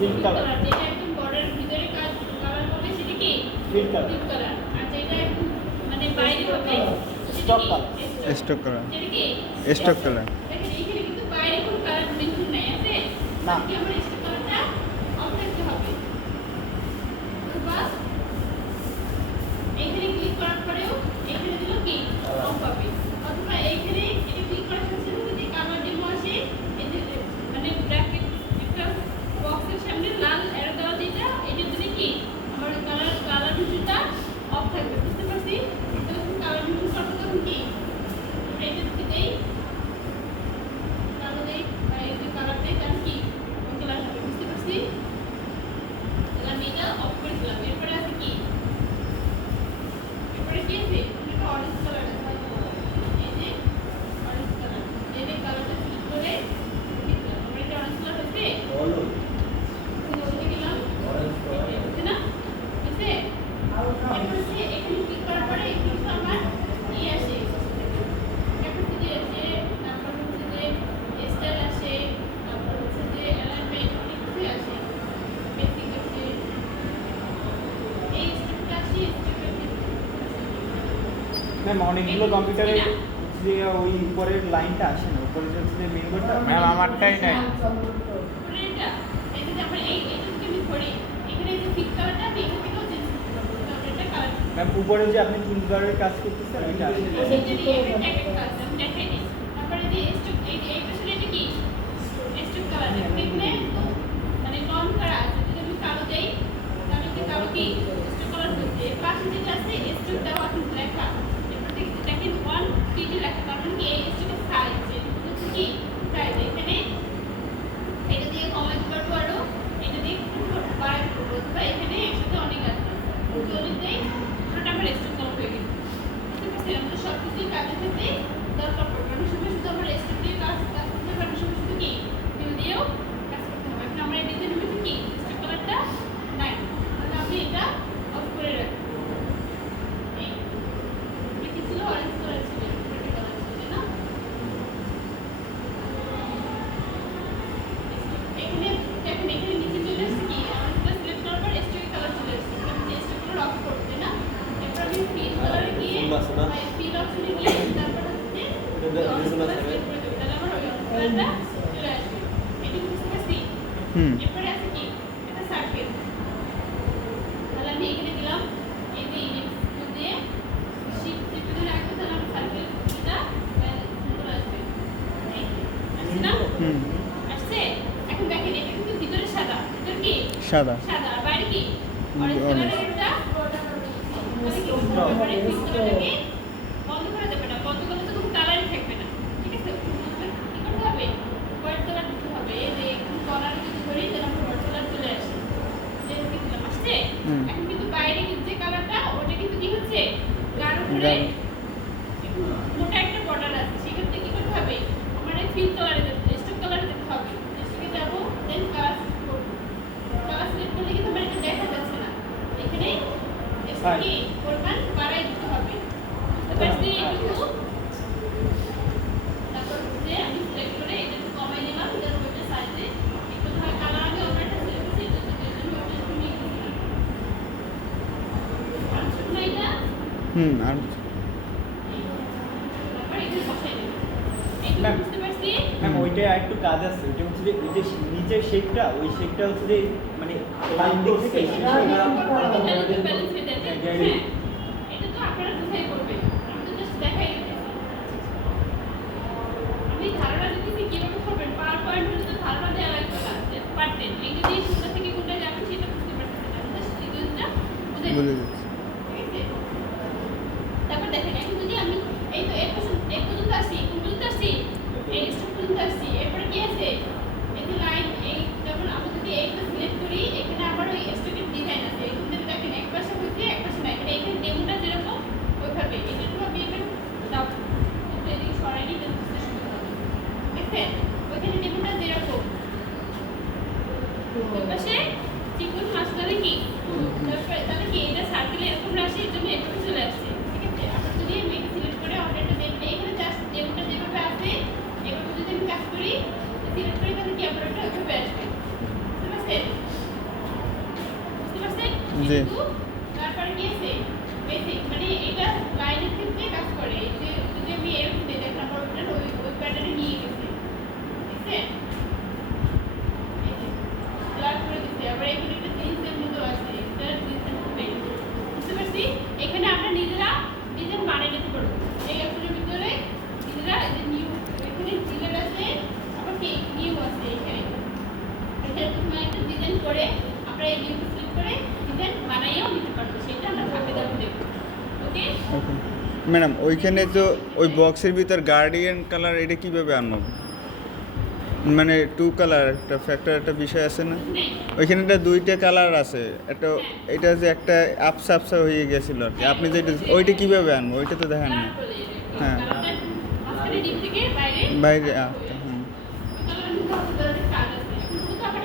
Field colour যেটা একদম বর্ডারের ভিতরে কালার হবে সেটা কি ফিল্ড কালার ফিল্ড কালার। আর যেটা একদম মানে বাইরে হবে স্টক কালার স্টক কালার সেটা কি স্টক কালার দেখেন এখানে কিন্তু বাইরে কোনো কালার মেনশন নাই আছে না। কি আমার স্টক কালারটা অফ রাখতে হবে। তো বাস এইখানে ক্লিক করার পরেও এখানে দিল কি অফ পাবে। অথবা এইখানে এটা ক্লিক করার সাথে সাথে যদি কালার ডেমো আসে এই যে মানে ব্র্যাকেট একটা বক্সের সামনে লাল অ্যারো দেওয়া যেটা এটা যদি কি আমার কালার ভিউটা অফ থাকবে। বুঝতে পারছি? তখন কালার ভিউ করতে তখন কি এটা যদি দেই কালো দেই বা এই যে কালার দেই তাহলে কি ওই কালার হবে। বুঝতে পারছি? তাহলে আমি এটা অফ করে দিলাম। এরপরে আছে কি এরপরে কি আছে এটা অরেঞ্জ কালার আছে এই যে অরেঞ্জ কালার এই যে কালারটা ক্লিক করে দিলাম। আমরা এটা অরেঞ্জ কালার হচ্ছে হলুদ ওকে দিলাম অরেঞ্জ কালার হচ্ছে না হচ্ছে এরপর হচ্ছে এখানে ক্লিক করার পরে এখানে তো আমার আসে ক্যাপাসিটি আসে তারপর হচ্ছে যে স্টাইল আসে তারপর হচ্ছে যে অ্যালাইনমেন্ট কিছু আসে বেসিক আসে এই স্টেপটা আসে ম্যাম অনেকগুলো কম্পিউটারে যে ওই উপরের লাইনটা আসে না উপরে হচ্ছে যে মেন বোর্ডটা ম্যাম আমারটাই নাই এটা এই যে আমরা এইটা যদি আমি ধরি এখানে যে ফিক্স কালারটা আমি এখান থেকেও চেঞ্জ করতে পারবো। তাহলে এটা কালার ম্যাম উপরে যে আপনি তিন কালারের কাজ করতেছেন ওইটা আসে না। এটা দিয়ে এটা ট্যাগের কাজ আমি দেখাই দিই। তারপরে যে স্টক এই পাশে এটা কি স্টক কালার এখানে মানে নন করা আছে। যদি আমি কালো দেই তাহলে কি কালো কি স্টক কালার হচ্ছে। পাশে যেটা আছে স্টক দেওয়া আছে লেখা এরপর দেখেন 1 কেজি লেখা তার মানে কি এই স্টকের সাইজ হচ্ছে কি সাইজ এখানে এটা দিয়ে কমাই দিতে পারবো আরো এটা দিয়ে বাড়াই করবো অথবা এখানে একসাথে অনেক আছে অনেক দেই ওটা আমার স্টক কালার হয়ে গেছে। বুঝতে পারছি? আমাদের সব কিছুই কাজের ক্ষেত্রে দরকার পড়বে। অনেক সময় শুধু আমার স্টক দিয়ে কাজ করতে হবে, অনেক সময় শুধু কি ফিল দিয়েও কাজ করতে হবে। এখন আমরা এটাতে নেমেছি কি স্টক কালারটা নাই তাহলে আমি এটা অফ করে রাখবো। এই এটা কি ছিল অরেঞ্জ কালার ছিল রেড কালার ছিল না এখানে দেখেন এখানে নিচে চলে আসছে কি অরেঞ্জ কালার সিলেক্ট করার পর স্টক কালার চলে আসছে। আমি স্টক কালার অফ করব তাই না। এরপর আমি ফিল কালারে গিয়ে ফিল অপশনে গিয়ে তারপর হচ্ছে অরেঞ্জ কালার সিলেক্ট করে দেব। তাহলে আমার ওই কালারটা চলে আসবে। এটা বুঝতে পারছি? এরপরে আছে কি এটা সার্কেল। তাহলে আমি এখানে দিলাম এই যে ইলিপস দিয়ে শিফট টিপে দিলে রাখবো তাহলে আমার সার্কেলটা চলে আসবে। এই আসছে না আসছে। এখন দেখেন এটা কিন্তু ভিতরে সাদা ভিতরে কি সাদা সাদা আর বাইরে কি অরেঞ্জ orange। কালারের এটা তাহলে কি এবারে ফিক্সটাকে বন্ধ করে দেবে না। বন্ধ করলে তো কোনো কালারই থাকবে না। ঠিক আছে? কি করতে হবে হোয়াইট কালার দিতে হবে। এই যে একটু কালার যদি ধরি তাহলে আমার হোয়াইট কালার চলে আসে। যেটা কি দিলাম আসছে। এখন কিন্তু বাইরে কিন্তু যে কালারটা ওটা কিন্তু কি হচ্ছে গাঢ় করে একটু মোটা একটা বর্ডার আছে। সেক্ষেত্রে কি করতে হবে আমার এই ফিল কালারে যেতে স্টক কালারে যেতে হবে। স্টকে যাবো দেন কালার করব। কালার সিলেক্ট করলে কিন্তু আমার এটা দেখা যাচ্ছে না। এখানে স্টকে পরিমাণ বাড়াই দিতে হবে। বুঝতে পারছি? একটু তারপর হচ্ছে আমি সিলেক্ট করে এটা একটু কমাই নিলাম দেন ওইটা সাইজে একটু ধর কালার আমি অন্য একটা সিলেক্ট করছি এই জন্য ওইটা একটু নিয়ে দিলাম। আর ছোট না এটা আর তারপর এটা বসাই দেব। এটা ম্যাম। বুঝতে পারছি? ম্যাম ওইটা একটু কাজ আছে ওইটা হচ্ছে যে ওই যে নিচের শেপটা ওই শেপটা হচ্ছে যে মানে লাইন দিক থেকে ব্যালেন্স হয়ে যায়। হ্যাঁ এটা তো আপনারা বুঝাই করবেন। আমি তো জাস্ট দেখাই দিতেছি। আপনি ধারণা দিতেছি কিভাবে করবেন পাওয়ার পয়েন্ট হলে তো ধারণা দেওয়া লাগবে না যে পারতেন এইটা দিয়ে কোনটা থেকে কোনটা যাবেন সেটা বুঝতে পারতেন না। আমি জাস্ট সিকোয়েন্সটা বুঝাই বলে দিচ্ছি। দিচ্ছি ঠিক আছে? তারপর দেখেন এখন যদি আমি এই তো এই পর্যন্ত আসি কোন পর্যন্ত আসি এই স্টক পর্যন্ত আসি এরপরে কি আছে এই যে লাইন এই যেমন আমরা যদি এইটা সিলেক্ট করি এখানে আবার ওই স্টকের ডিজাইন আছে। এখানে যদি দেখেন এক পাশে হচ্ছে এক পাশে নাই মানে এখানে ডেমোটা যেরকম ওইভাবে এটা তো আমি এবার দাও কিন্তু এদিকে সরাই নিতে বুঝতে সুবিধা হবে। দেখেন ওইখানে ডেমোটা যেরকম ওই পাশে চিকন মাঝখানে কি তাহলে কি এটা সার্কেলে এরকম রাশি এর জন্য এভাবে চলে আসছে। ঠিক আছে? আবার যদি আমি সিলেক্ট করে অর্ডারটা দেব এখানে জাস্ট ডেমোটা যেভাবে আছে এভাবে যদি আমি কাজ করি সিলেক্ট করি তাহলে কি আবার ওটা ওইভাবে আসবে। বুঝতে পারছেন? জি। তারপরে কি আছে বেসিক, মানে এটা লাইনের ক্ষেত্রে কাজ করে। এই যে যদি আমি এরকম দিই, এক নম্বর প্যাটার্ন ওই প্যাটার্নে নিয়ে গেছে, ঠিক আছে? এই যে ব্লাড করে দিচ্ছে। আবার এখানে একটা জিন্সের মতো আছে, এটা জিন্সের মতো পেন, বুঝতে পারছি? এখানে আমরা নিজেরা ডিজাইন বানিয়ে নিতে পারবো। এই অপশনের ভিতরে নিজেরা এই যে নিউ, এখানে ডিজাইন আছে, আবার কি নিউ আছে এখানে। এখানে তুমি একটা ডিজাইন করে আমরা এই নিউ সিলেক্ট করে ডিজাইন বানাইও নিতে পারবো, সেটা আমরা ভাবে দাও দেখব। ওকে, ওকে ম্যাডাম, ওইখানে তো ওই বক্সের ভিতর গার্ডিয়ান কালার এটা কীভাবে আনবো? মানে টু কালার একটা ফ্যাক্টর একটা বিষয় আছে না? নেই ওইখানে একটা দুইটা কালার আছে, একটা এটা যে একটা আপসা আপসা হয়ে গেছিলো আর কি, আপনি যেটা ওইটা কীভাবে আনবো ওইটা তো দেখেন না। হ্যাঁ। মাঝখানে ডিপ থেকে বাইরে বাইরে আচ্ছা, হুম।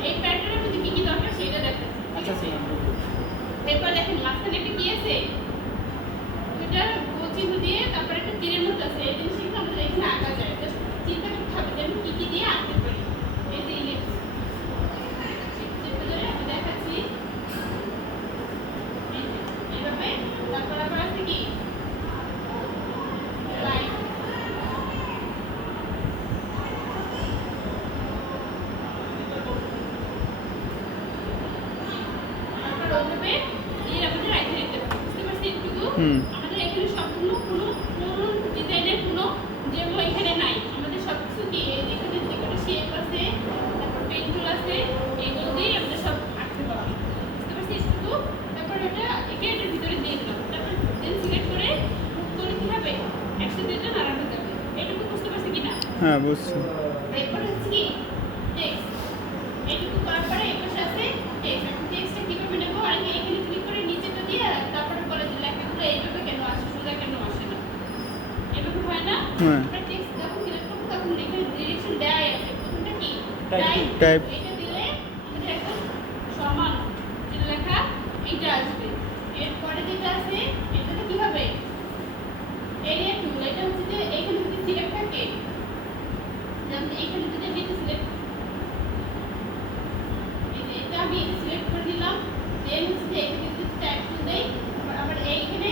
এই প্যাটার্নের মধ্যে কি কি দরকার সেটা দেখাচ্ছি। আচ্ছা আচ্ছা এরপর দেখেন মাঝখানে একটা কি আছে, এটা গোল চিহ্ন দিয়ে তারপরে একটা তীরের মতো আছে। এই জিনিসটা কিন্তু আমাদের এখানে আঁকা যায়, জাস্ট চিন্তা করতে হবে যে আমি কি কি দিয়ে আঁকতে পারি। এই যে ইলিপস আমি দেখাচ্ছি, এই যে এইভাবে। তারপর আবার আছে কি লাইন, তারপর ওইভাবে দিয়ে আমাদের রাইট দিতে হবে, বুঝতে পারছি? কিন্তু হুম। আমাদের এখানে সম্পূর্ণ কোনো ডিজাইনের কোনো যেগুলো এখানে নাই, আমাদের সব কিছু কি এই যেখানে যেখানে শেপ আছে, তারপর পেন্সিল আছে, এগুলো দিয়ে আমাদের সব আঁকতে পারবো, বুঝতে পারছি? শুধু তারপর এটা এটার ভিতরে দিয়ে দিলাম, তারপর দেন সিলেক্ট করে মুভ করে কি হবে, একসাথে এটা নাড়ানো যাবে। এটুকু বুঝতে পারছি কিনা? হ্যাঁ বুঝছি। এরপর হচ্ছে কি টেক্সট, এইটুকু করার পরে এই পাশে আছে টেক্সট। এখন টেক্সটটা কিভাবে নেবো, আর এখানে ক্লিক করে নিচেটা দিয়ে তারপরে বলে যে লেখাগুলো এইভাবে কেন আসে, সোজা কেন আসে না, এভাবে হয় না? হ্যাঁ। আমরা টেক্সট যখন সিলেক্ট করবো তখন এখানে ডিরেকশন দেওয়াই আছে। প্রথমটা কি Type. Type. এটা দিলে আমাদের এখন সমান যে লেখা এইটা আসবে। এরপরে যেটা আছে এটাতে কি হবে, এরিয়া টুল। এটা হচ্ছে যে এইখানে যদি সিলেক্ট থাকে, যেমন এইখানে যদি আমি সিলেক্ট, এই যে এটা আমি সিলেক্ট করে দিলাম, দেন হচ্ছে যে এখানে যদি টাইপ টুল দেই, আবার এইখানে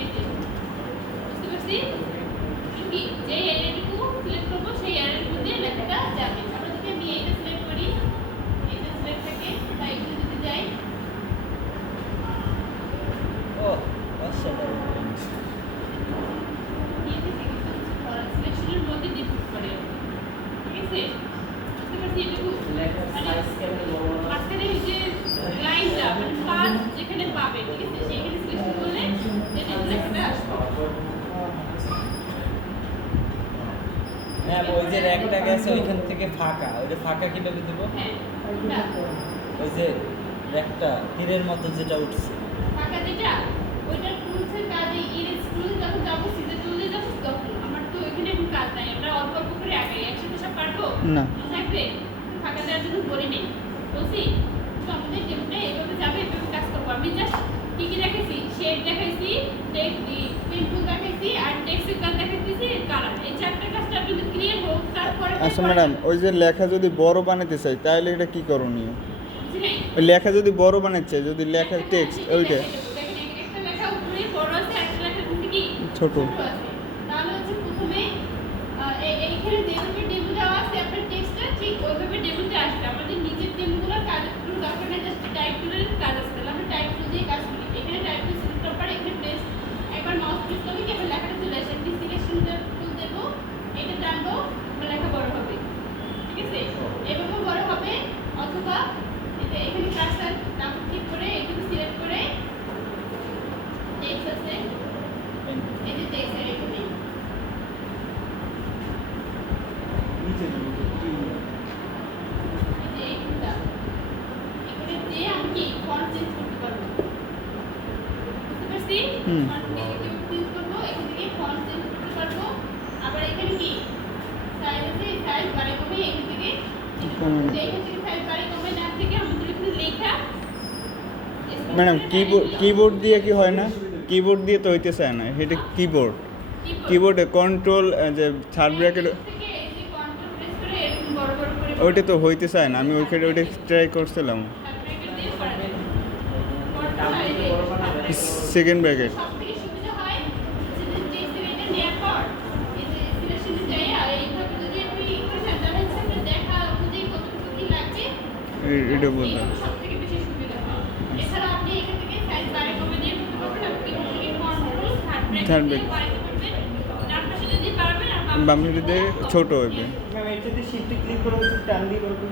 এই যে বুঝতে পারছি কি যে এরিয়াটুকু সিলেক্ট করবো সেই এরিয়ার মধ্যে লেখাটা যাবে। আবার যদি আমি এইটা সিলেক্ট করি, এইটা সিলেক্ট থাকে বা এখানে যদি যাই, ও অসাধারণ এইটা থেকে কিছু করার সিলেকশনের মধ্যে ডিফল্ট করে, ঠিক আছে? বুঝতে পারছি এটুকু? লেখার সাইজ কেমন বড় মাঝখানে এই যে লাইনটা মানে পাঁচ যেখানে পাবে, ঠিক আছে, সেইখানে সিলেকশন করলে যেটা লেখাটা আসবে। হ্যাঁ ওই যে র্যাকটা গেছে ওইখান থেকে ফাঁকা, ওইটা ফাঁকা কিভাবে দেবো? হ্যাঁ ওটা ওই যে র্যাকটা তীরের মতো যেটা উঠছে ফাঁকা যেটা, ওইটা টুলসের কাজে ইরেজ টুল যখন যাবো, সিজার টুলে যাবো, তখন আমার তো ওইখানে এখন কাজ নাই, আমরা অল্প অল্প করে আগে একসাথে সব কাটবো না। থাকবে, ফাঁকা দেওয়ার জন্য বলে নেই, বলছি? তো আমাদের টেবিলটা এভাবে যাবে, এভাবে কাজ করবো। আমি জাস্ট কি কি দেখাইছি, শেড দেখাইছি, পেন টুল দেখাইছি, আর টেক্সটের কাজ দেখাইছি, কালার। এই চারটা কাজটা কিন্তু ক্লিয়ার হোক, তারপরে আচ্ছা ম্যাডাম, ওই যে লেখা যদি বড় বানাতে চাই তাহলে এটা কি করণীয়? বুঝি নাই? ওই লেখা যদি বড় বানাতে চাই, যদি লেখার টেক্সট ওইটা দেখেন একটা লেখা উপরে বড় আছে, আর একটা লেখা নিচে কি ছোট। আছে। তাহলে হচ্ছে প্রথমে এইখানে যেভাবে টেবিল দেওয়া আছে আপনার টেক্সটটা ঠিক ওইভাবে টেবিলতে আসবে। আমাদের নিচের টেবিলগুলো কাজ একটু দরকার নেই, জাস্ট টাইপ টুলের কাজ আছে, তাহলে আমরা টাইপ টুল দিয়ে কাজ করি। এখানে টাইপ টুল সিলেক্ট করার পর এখানে প্রেস একবার মাউস ক্লিক করলে কি এবার লেখাটা চলে আসে। এখানে সিলেকশন টুল দেবো, এটা টানবো, এবার লেখা বড় হবে, ঠিক আছে? এভাবে বড় হবে। অথবা এই যে এখানে কার্সার ডাবল ক্লিক করে এটাকে সিলেক্ট করে টেক্সট আছে, এই যে টেক্সট এখানে নিচে দেবো এই যে এইটা এখানে দিয়ে আমি কি ফন্ট চেঞ্জ করতে পারবো, বুঝতে পারছি? হুম। ফন্ট চেঞ্জ করবো, এখান থেকে ফন্ট চেঞ্জ করতে পারবো। আবার এখানে কি সাইজ আছে, সাইজ সাইজ বাড়ে কমে এখান থেকে কমে। এইখান থেকে সাইজ বাড়ে কমে না থেকে আমাদের এখানে লেখা ম্যাডাম কিবোর্ড দিয়ে কি হয় না? কিবোর্ড দিয়ে তো হইতে চায় না, এটা কিবোর্ড। কিবোর্ডে কন্ট্রোল যে থার্ড ব্র্যাকেট থেকে এই যে কন্ট্রোল প্রেস করে এরকম বড় বড় করে ওইটা তো হইতে চায় না, আমি ওইখানে ওইটা ট্রাই করছিলাম। ব্র্যাকেট দিয়ে করা যায় কন্ট্রোল এই যে সেকেন্ড ব্র্যাকেট সবথেকে সুবিধা হয় যে সিলেক্টটা নেওয়ার পর এই যে সিলেকশনে যাই এইভাবে যদি আপনি করে দেন তাহলে হচ্ছে দেখা অনুযায়ী কতটুকু কি লাগবে এটা বললাম। সবথেকে বেশি সুবিধা হয়। এছাড়া আপনি এখান থেকে সাইজ বাড়ে কমে দিয়ে করতে পারবেন, আপনি এখান থেকে কন্ট্রোল থার্ড Third ব্র্যাকেট দিয়ে bracket। বাড়াতে পারবেন, ডান পাশে যদি পারবেন আর বাম সাইডে দিয়ে ছোট হইবে। ম্যাম এটাতে শিফটে ক্লিক করে হচ্ছে টান দিয়ে